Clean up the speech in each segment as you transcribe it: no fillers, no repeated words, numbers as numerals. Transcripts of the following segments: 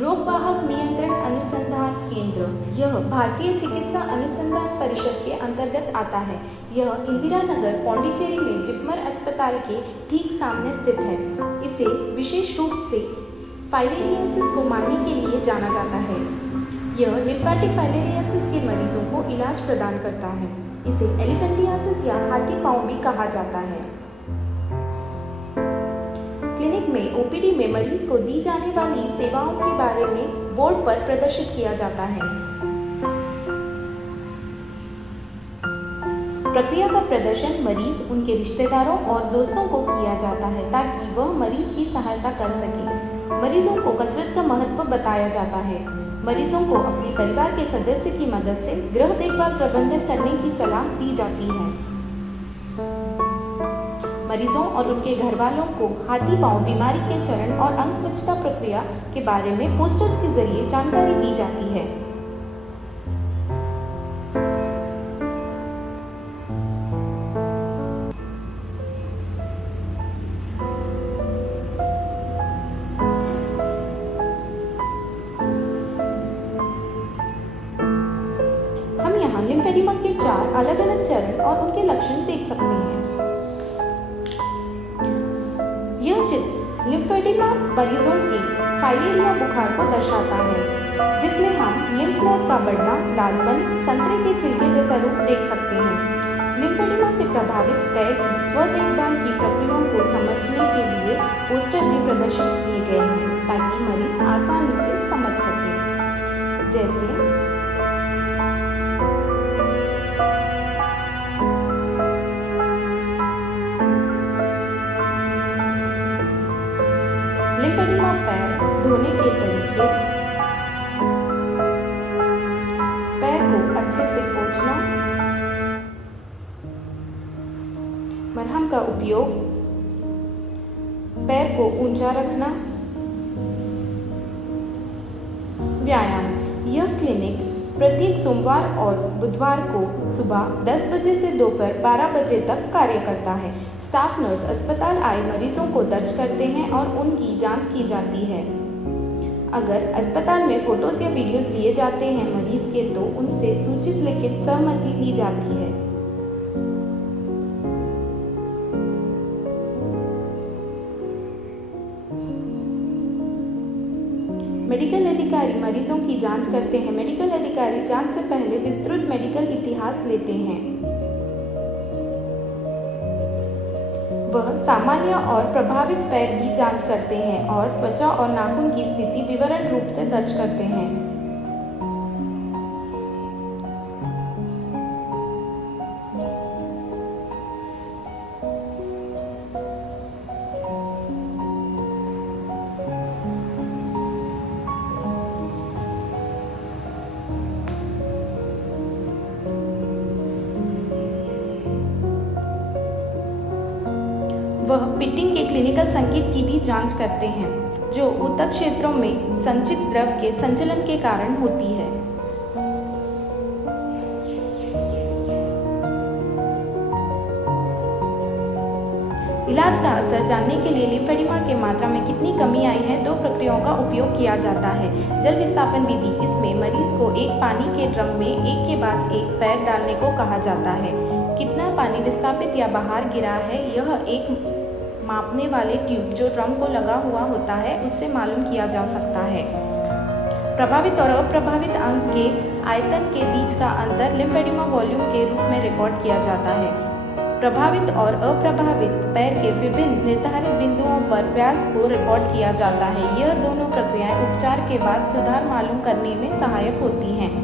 रोगवाहक नियंत्रण अनुसंधान केंद्र यह भारतीय चिकित्सा अनुसंधान परिषद के अंतर्गत आता है। यह इंदिरा नगर पौंडीचेरी में जिपमर अस्पताल के ठीक सामने स्थित है। इसे विशेष रूप से फाइलेरियासिस को मारने के लिए जाना जाता है। यह लिम्फेटिक फाइलेरियासिस के मरीजों को इलाज प्रदान करता है। इसे एलिफेंटियासिस या हाथी पांव भी कहा जाता है। क्लिनिक में ओपीडी में मरीज को दी जाने वाली सेवाओं के बारे में बोर्ड पर प्रदर्शित किया जाता है। प्रक्रिया का प्रदर्शन मरीज, उनके रिश्तेदारों और दोस्तों को किया जाता है ताकि वह मरीज की सहायता कर सके। मरीजों को कसरत का महत्व बताया जाता है। मरीजों को अपने परिवार के सदस्य की मदद से गृह देखभाल प्रबंधन करने की सलाह दी जाती है। मरीजों और उनके घर वालों को हाथी पांव बीमारी के चरण और अंग स्वच्छता प्रक्रिया के बारे में पोस्टर्स के जरिए जानकारी दी जाती है। हम यहाँ लिम्फेडिमा के 4 अलग अलग चरण और उनके लक्षण देख सकते हैं। यह चित्र लिम्फेडिमा मरीजों के फाइलेरिया बुखार को दर्शाता है, जिसमें हम लिम्फ नोड का बढ़ना, लालपन, संतरे के छिलके जैसा रूप देख सकते हैं। लिम्फेडिमा से प्रभावित पैर की स्व देखभाल की प्रक्रियाओं को समझने के लिए पोस्टर भी प्रदर्शित किए गए हैं ताकि मरीज आसानी से समझ सके। जैसे लिम्फेडिमा पैर धोने के तरीके, पैर को अच्छे से पोंछना, मरहम का उपयोग, पैर को ऊंचा रखना। व्यायाम। यह क्लिनिक प्रत्येक सोमवार और बुधवार को सुबह 10 बजे से दोपहर 12 बजे तक कार्य करता है। स्टाफ नर्स अस्पताल आए मरीजों को दर्ज करते हैं और उनकी जांच की जाती है। अगर अस्पताल में फोटोज या वीडियोज लिए जाते हैं मरीज के, तो उनसे सूचित लिखित सहमति ली जाती है। मेडिकल अधिकारी मरीजों की जांच करते हैं। मेडिकल अधिकारी जांच से पहले विस्तृत मेडिकल इतिहास लेते हैं। वह सामान्य और प्रभावित पैर की जांच करते हैं और त्वचा और नाखून की स्थिति विवरण रूप से दर्ज करते हैं। वह पिटिंग के क्लिनिकल संकेत की भी जांच करते हैं, जो ऊतक क्षेत्रों में संचित द्रव के संचलन के कारण होती है। इलाज का असर जानने के लिए लिम्फेडिमा की मात्रा में कितनी कमी आई है, 2 प्रक्रियाओं का उपयोग किया जाता है। जल विस्थापन विधि। इसमें मरीज को एक पानी के ड्रम में एक के बाद एक पैर डालने को कहा जाता है। कितना पानी विस्थापित या बाहर गिरा है, यह एक मापने वाले ट्यूब जो ड्रम को लगा हुआ होता है उससे मालूम किया जा सकता है। प्रभावित और अप्रभावित अंग के आयतन के बीच का अंतर लिम्फेडिमा वॉल्यूम के रूप में रिकॉर्ड किया जाता है। प्रभावित और अप्रभावित पैर के विभिन्न निर्धारित बिंदुओं पर व्यास को रिकॉर्ड किया जाता है। यह दोनों प्रक्रियाएं उपचार के बाद सुधार मालूम करने में सहायक होती हैं।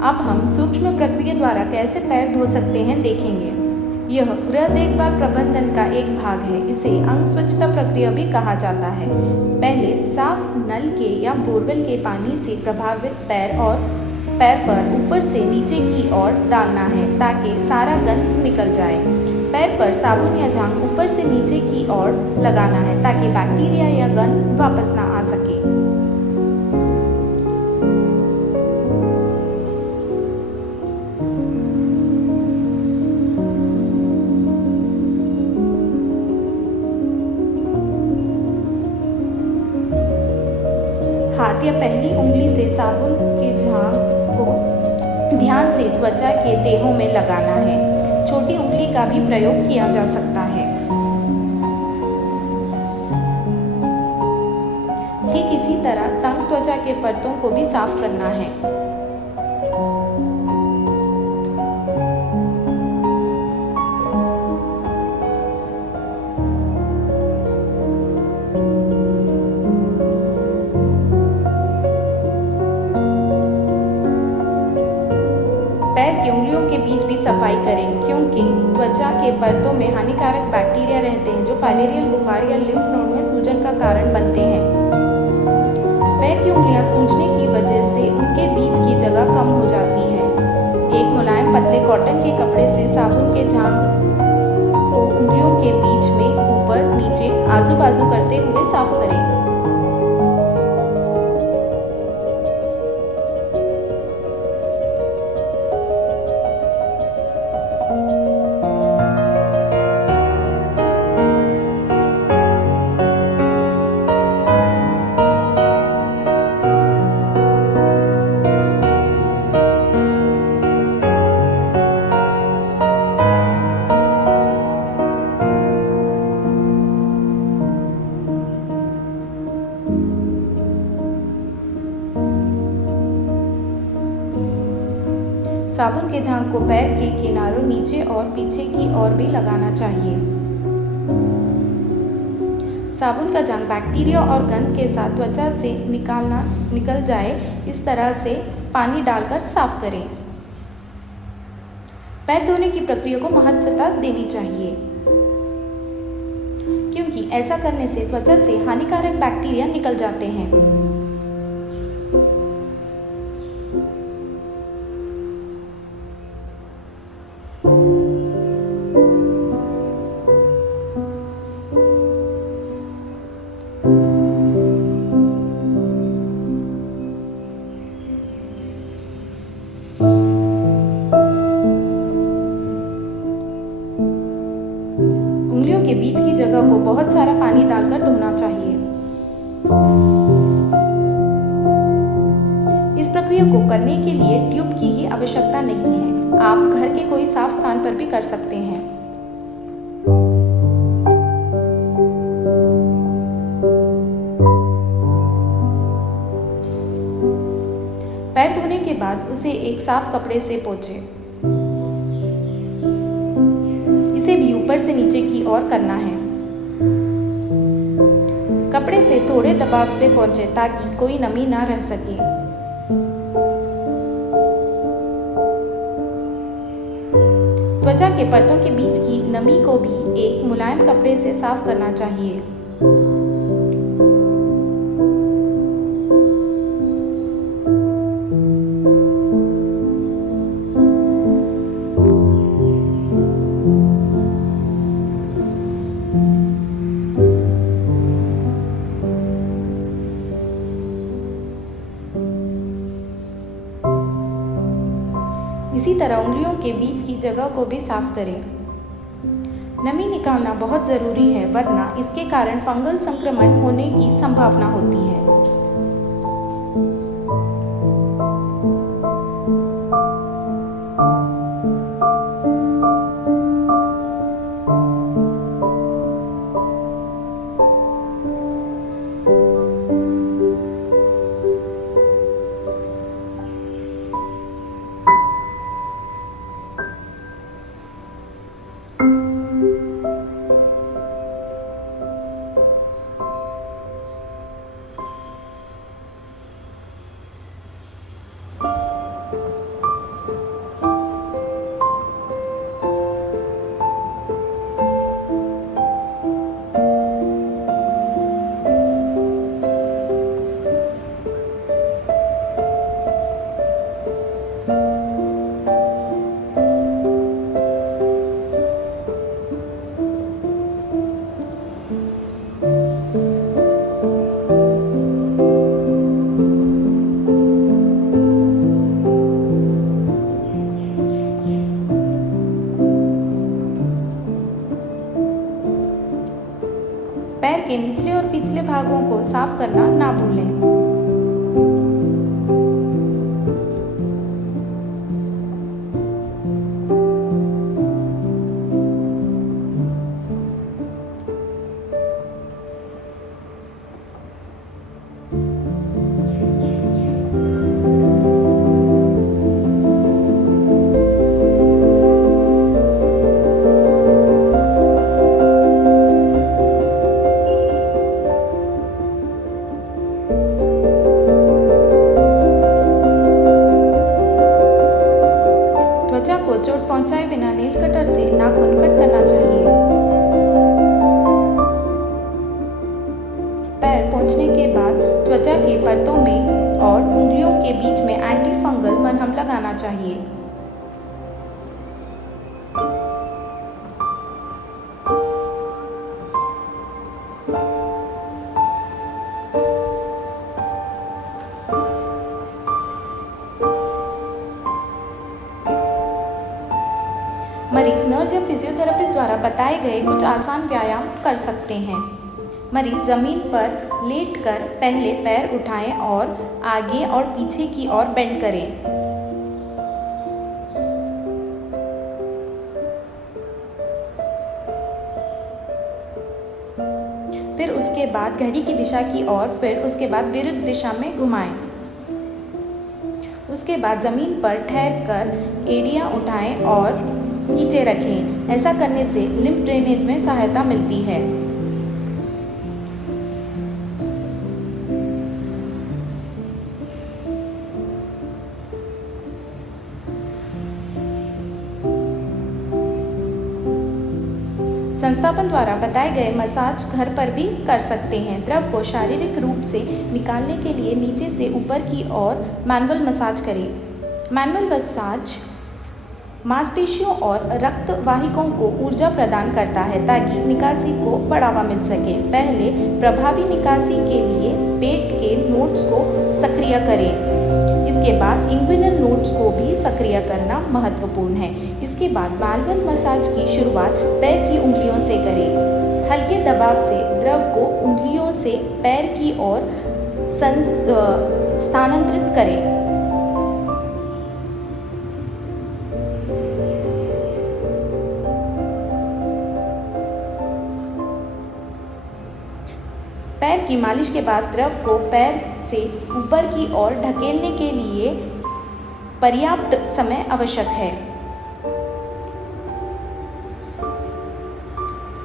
अब हम सूक्ष्म प्रक्रिया द्वारा कैसे पैर धो सकते हैं देखेंगे। यह गृह देखभाल प्रबंधन का एक भाग है। इसे अंग स्वच्छता प्रक्रिया भी कहा जाता है। पहले साफ साफ नल के या बोरवेल के पानी से प्रभावित पैर पर ऊपर से नीचे की ओर डालना है ताकि सारा गंद निकल जाए। पैर पर साबुन या झाग ऊपर से नीचे की ओर लगाना है ताकि बैक्टीरिया या गंद वापस ना आ सके। हाथ या पहली उंगली से साबुन के झाग को ध्यान से त्वचा के देहों में लगाना है। छोटी उंगली का भी प्रयोग किया जा सकता है। ठीक इसी तरह तंग त्वचा के परतों को भी साफ करना है। पैर की उंगलियों के बीच भी सफाई करें क्योंकि त्वचा के परतों में हानिकारक बैक्टीरिया रहते हैं जो फाइलेरियल बुखार या लिम्फ नोड में सूजन का कारण बनते हैं। पैर की उंगलियां सूजने की वजह से उनके बीच की जगह कम हो जाती है। एक मुलायम पतले कॉटन के कपड़े से साबुन के झाग को उंगलियों के बीच में ऊपर नीचे आजू बाजू करते हुए साफ करें। साबुन के झाग को पैर के किनारों नीचे और पीछे की ओर भी लगाना चाहिए। साबुन का झाग बैक्टीरिया और गंद के साथ त्वचा से निकल जाए इस तरह से पानी डालकर साफ करें। पैर धोने की प्रक्रिया को महत्वता देनी चाहिए क्योंकि ऐसा करने से त्वचा से हानिकारक बैक्टीरिया निकल जाते हैं। उंगलियों के बीच की जगह को बहुत सारा पानी डालकर धोना चाहिए। इस प्रक्रिया को करने के लिए ट्यूब की ही आवश्यकता नहीं है, आप घर के कोई साफ स्थान पर भी कर सकते हैं। पैर धोने के बाद उसे एक साफ कपड़े से पोंछें। इसे भी ऊपर से नीचे की ओर करना है। कपड़े से थोड़े दबाव से पोंछें ताकि कोई नमी ना रह सके। त्वचा के परतों के बीच की नमी को भी एक मुलायम कपड़े से साफ करना चाहिए। इसी तरह उंगलियों के बीच की जगह को भी साफ करें। नमी निकालना बहुत ज़रूरी है वरना इसके कारण फंगल संक्रमण होने की संभावना होती है। साफ करना ना भूलें। त्वचा को चोट पहुंचाए बिना नेल कटर से नाखून कट करना चाहिए। पैर पोंछने के बाद त्वचा के परतों में और उंगलियों के बीच में एंटी फंगल मरहम लगाना चाहिए। मरीज नर्स या फिजियोथेरेपिस्ट द्वारा बताए गए कुछ आसान व्यायाम कर सकते हैं। मरीज जमीन पर लेटकर पहले पैर उठाएं और आगे और पीछे की ओर बेंड करें। फिर उसके बाद घड़ी की दिशा की ओर, फिर उसके बाद विरुद्ध दिशा में घुमाएं। उसके बाद जमीन पर ठहरकर एड़ियां उठाएं और नीचे रखें। ऐसा करने से लिम्फ ड्रेनेज में सहायता मिलती है। संस्थापन द्वारा बताए गए मसाज घर पर भी कर सकते हैं। द्रव को शारीरिक रूप से निकालने के लिए नीचे से ऊपर की ओर मैनुअल मसाज करें। मैनुअल मसाज मांसपेशियों और रक्त वाहिकाओं को ऊर्जा प्रदान करता है ताकि निकासी को बढ़ावा मिल सके। पहले प्रभावी निकासी के लिए पेट के नोड्स को सक्रिय करें। इसके बाद इंग्विनल नोड्स को भी सक्रिय करना महत्वपूर्ण है। इसके बाद मैनुअल मसाज की शुरुआत पैर की उंगलियों से करें। हल्के दबाव से द्रव को उंगलियों से पैर की ओर स्थानांतरित करें। पैर की मालिश के बाद द्रव को पैर से ऊपर की ओर ढकेलने के लिए पर्याप्त समय आवश्यक है।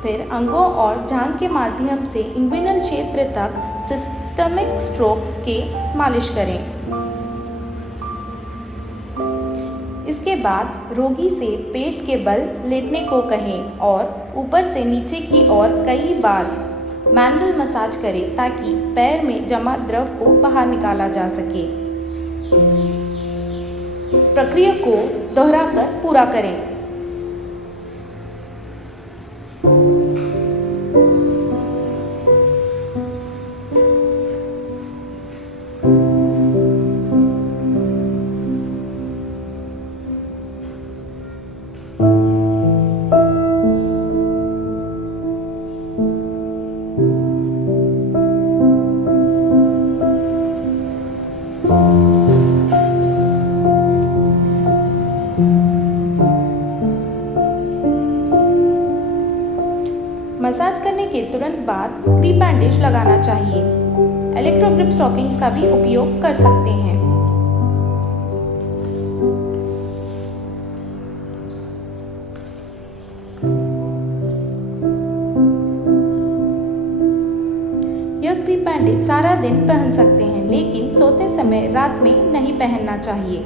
फिर अंगों और जांघ के माध्यम से इंग्विनल क्षेत्र तक सिस्टमिक स्ट्रोक्स के मालिश करें। इसके बाद रोगी से पेट के बल लेटने को कहें और ऊपर से नीचे की ओर कई बार मैनुअल मसाज करें ताकि पैर में जमा द्रव को बाहर निकाला जा सके। प्रक्रिया को दोहराकर पूरा करें। मसाज करने के तुरंत बाद क्रीप बैंडेज लगाना चाहिए। इलेक्ट्रोग्रिप स्टॉकिंग्स का भी उपयोग कर सकते हैं। यह क्रीप बैंडेज सारा दिन पहन सकते हैं, लेकिन सोते समय रात में नहीं पहनना चाहिए।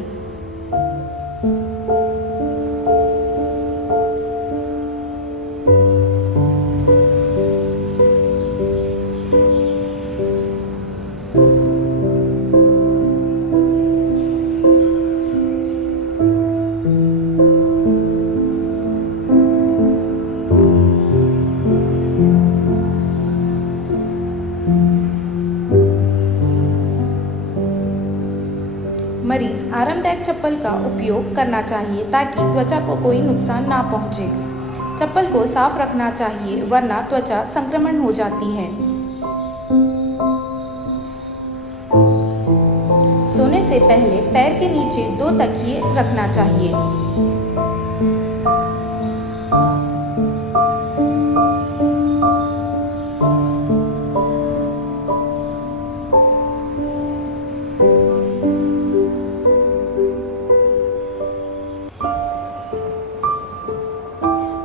मरीज आरामदायक चप्पल का उपयोग करना चाहिए ताकि त्वचा को कोई नुकसान ना पहुंचे। चप्पल को साफ रखना चाहिए वरना त्वचा संक्रमण हो जाती है। से पहले पैर के नीचे 2 तकिए रखना चाहिए।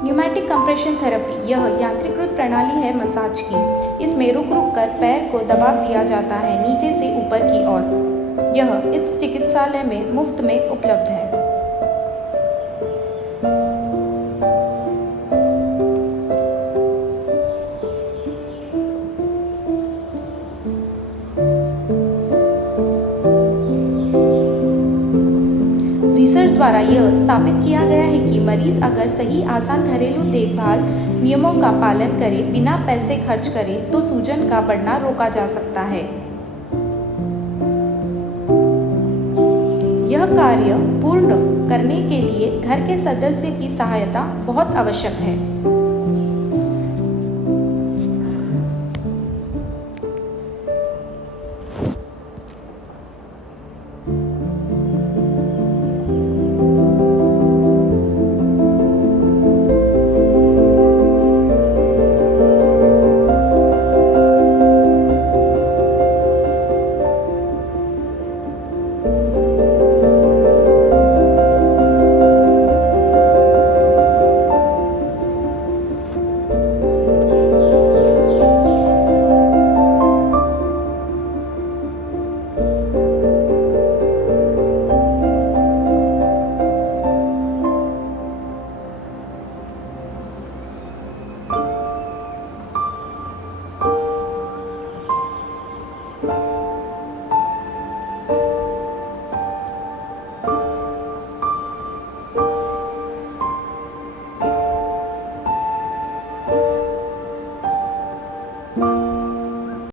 न्यूमैटिक कंप्रेशन थेरेपी यह यांत्रिकृत प्रणाली है मसाज की। इसमें रुक रुक कर पैर को दबाव दिया जाता है नीचे से ऊपर की ओर। यह इस चिकित्सालय में मुफ्त में उपलब्ध है। रिसर्च द्वारा यह स्थापित किया गया है कि मरीज अगर सही आसान घरेलू देखभाल नियमों का पालन करे, बिना पैसे खर्च करे, तो सूजन का बढ़ना रोका जा सकता है। यह कार्य पूर्ण करने के लिए घर के सदस्य की सहायता बहुत आवश्यक है।